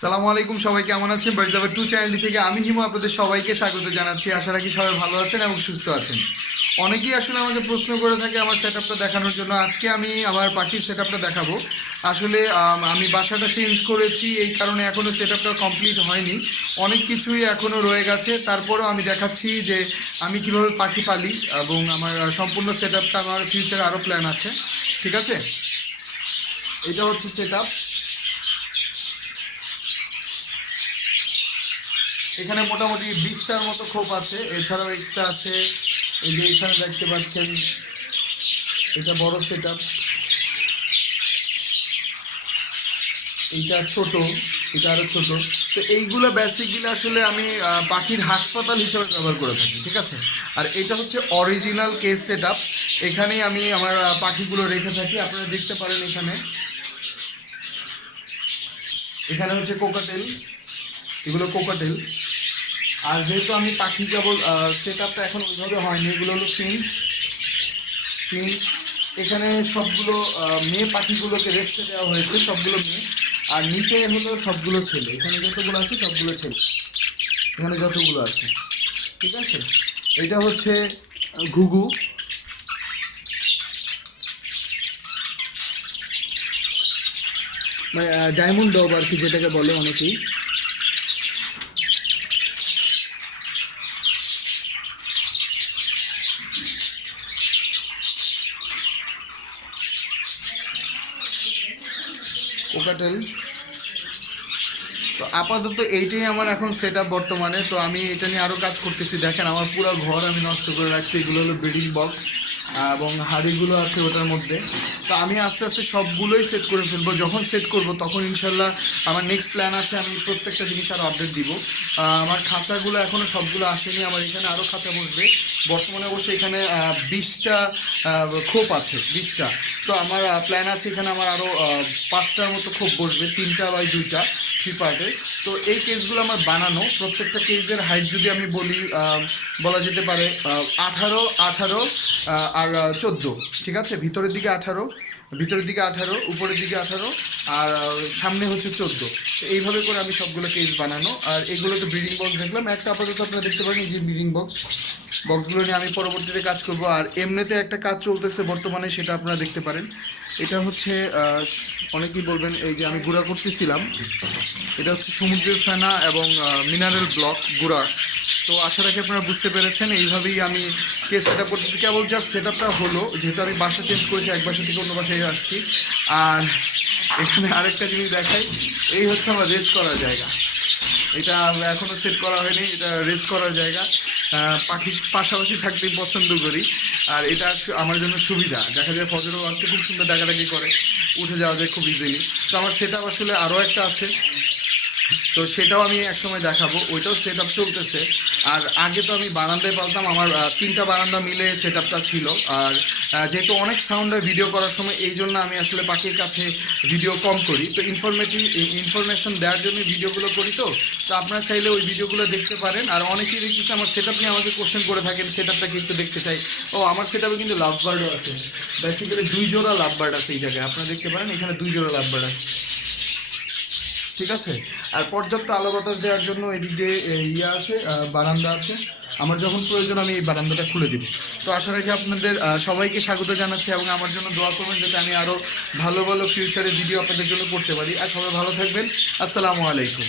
সালামু আলাইকুম, সবাই কেমন আছেন? বার্জাবার টু চ্যানেলটি থেকে আমি হিমু আপনাদের সবাইকে স্বাগত জানাচ্ছি। আশা রাখি সবাই ভালো আছেন এবং সুস্থ আছেন। অনেকেই আসলে আমাকে প্রশ্ন করে থাকে আমার সেট আপটা দেখানোর জন্য। আজকে আমি আমার পাখির সেট আপটা দেখাবো। আসলে আমি বাসাটা চেঞ্জ করেছি, এই কারণে এখনও সেট আপটা কমপ্লিট হয়নি। অনেক কিছুই এখনও রয়ে গেছে, তারপরেও আমি দেখাচ্ছি যে আমি কীভাবে পাখি পালি এবং আমার সম্পূর্ণ সেট আপটা, আমার ফিউচারে আরও প্ল্যান আছে। ঠিক আছে, এটা হচ্ছে সেট আপ। এখানে মোটামুটি 20টার মতো খোপ আছে, এছাড়াও এক্সট্রা আছে। এই যে এখানে দেখতে পাচ্ছেন, এটা বড় সেট আপ, এইটা ছোট, এটা আরও ছোট। তো এইগুলো বেসিকগুলো আসলে আমি পাখির হাসপাতাল হিসেবে ব্যবহার করে থাকি। ঠিক আছে, আর এটা হচ্ছে অরিজিনাল কেস সেট আপ। এখানেই আমি আমার পাখিগুলো রেখে থাকি। আপনারা দেখতে পারেন এখানে, এখানে হচ্ছে কোকাটেল, এগুলো কোকাটেল। আর যেহেতু আমি পাখি কেবল সেট আপটা এখন ওইভাবে হয়নি, এগুলো হলো ফিঞ্চ। ফিঞ্চ এখানে সবগুলো মেয়ে পাখিগুলোকে রেস্টে দেওয়া হয়েছে, সবগুলো মেয়ে। আর নিচে হলো সবগুলো ছেলে, এখানে যতগুলো আছে সবগুলো ছেলে, এখানে যতগুলো আছে। ঠিক আছে, এটা হচ্ছে ঘুঘু। মানে ডায়মন্ড ডব আর কি, যেটাকে বলে অনেকেই। কোকাটেল। তো আপাতত এইটাই আমার এখন সেট আপ বর্তমানে। তো আমি এটা নিয়ে আরও কাজ করতেছি। দেখেন আমার পুরো ঘর আমি নষ্ট করে রাখছি। এগুলো হলো ব্রিডিং বক্স এবং হাঁড়িগুলো আছে ওটার মধ্যে। তো আমি আস্তে আস্তে সবগুলোই সেট করে ফেলবো। যখন সেট করব তখন ইনশাল্লাহ আমার নেক্সট প্ল্যান আছে, আমি প্রত্যেকটা জিনিস আরও আপডেট দিব। আমার খাঁচাগুলো এখনও সবগুলো আসেনি, আমার এখানে আরও খাঁচা বসবে। বর্তমানে অবশ্যই এখানে 20টা খোপ আছে, 20টা। তো আমার প্ল্যান আছে এখানে আমার আরও 5টার মতো খোপ বসবে, 3টা বা 2টা, 3 পার্টের। তো এই কেসগুলো আমার বানানো। প্রত্যেকটা কেসের হাইট যদি আমি বলি, বলা যেতে পারে 18, 18 আর 14। ঠিক আছে, ভিতরের দিকে 18, ভিতরের দিকে 18, উপরের দিকে 18, আর সামনে হচ্ছে 14। তো এইভাবে করে আমি সবগুলো কেস বানানো। আর এগুলো তো ব্রিডিং বক্স দেখলাম একটা, আপাতত আপনারা দেখতে পারেন এই যে ব্রিডিং বক্স। বক্সগুলো নিয়ে আমি পরবর্তীতে কাজ করব। আর এমনিতে একটা কাজ চলতেছে বর্তমানে, সেটা আপনারা দেখতে পারেন। এটা হচ্ছে অনেকেই বলবেন, এই যে আমি গুঁড়া করতেছিলাম, এটা হচ্ছে সমুদ্রের ফেনা এবং মিনারেল ব্লক গুঁড়া। তো আশা রাখি আপনারা বুঝতে পেরেছেন। এইভাবেই আমি কেস সেট আপ করতেছি। কেবল জাস্ট সেট আপটা হলো, যেহেতু আমি বাসা চেঞ্জ করেছি, এক বাসা থেকে অন্য বাসায় আসছি। আর এখানে আরেকটা জিনিস দেখাই, এই হচ্ছে আমার রেস্ট করার জায়গা। এটা এখনও সেট করা হয়নি, এটা রেস্ট করার জায়গা। পাখির পাশাপাশি থাকতেই পছন্দ করি। আর এটা আমার জন্য সুবিধা। দেখা যায় ফজরের ওয়াক্তে খুব সুন্দর ডাকাডাকি করে, উঠে যাওয়া যায় খুব ইজিলি। তো আমার সেট আপ আসলে আরও একটা আছে, তো সেটাও আমি একসময় দেখাবো। ওইটাও সেট আপ চলতেছে। আর আগে তো আমি বারান্দায় পালতাম, আমার 3টা বারান্দা মিলে সেট আপটা ছিল। আর যেহেতু অনেক সাউন্ড হয় ভিডিও করার সময়, এই জন্য আমি আসলে পাখির কাছে ভিডিও কম করি। তো ইনফরমেশন দেওয়ার জন্য ভিডিওগুলো করি। তো তো আপনারা চাইলে ওই ভিডিওগুলো দেখতে পারেন। আর অনেকেই দেখতেছে আমার সেট আপ নিয়ে আমাকে কোশ্চেন করে থাকেন, সেট আপটা কিন্তু দেখতে চাই। ও আমার সেট আপে কিন্তু লাভ বার্ডও আছে, বেসিক্যালি 2 জোড়া লাভ বার্ড আছে এই জায়গায়। আপনারা দেখতে পারেন এখানে 2 জোড়া লাভ বার্ড আছে। ঠিক আছে, আর পর্যাপ্ত আলো বাতাস দেওয়ার জন্য এদিক দিয়ে ইয়ে আছে, বারান্দা আছে। আমার যখন প্রয়োজন আমি এই বারান্দাটা খুলে দিব। তো আশা রাখি আপনাদের সবাইকে স্বাগত জানাচ্ছি এবং আমার জন্য দোয়া করবেন, যাতে আমি আরও ভালো ভালো ফিউচারে ভিডিও আপনাদের জন্য করতে পারি। আর সবাই ভালো থাকবেন। আসসালামু আলাইকুম।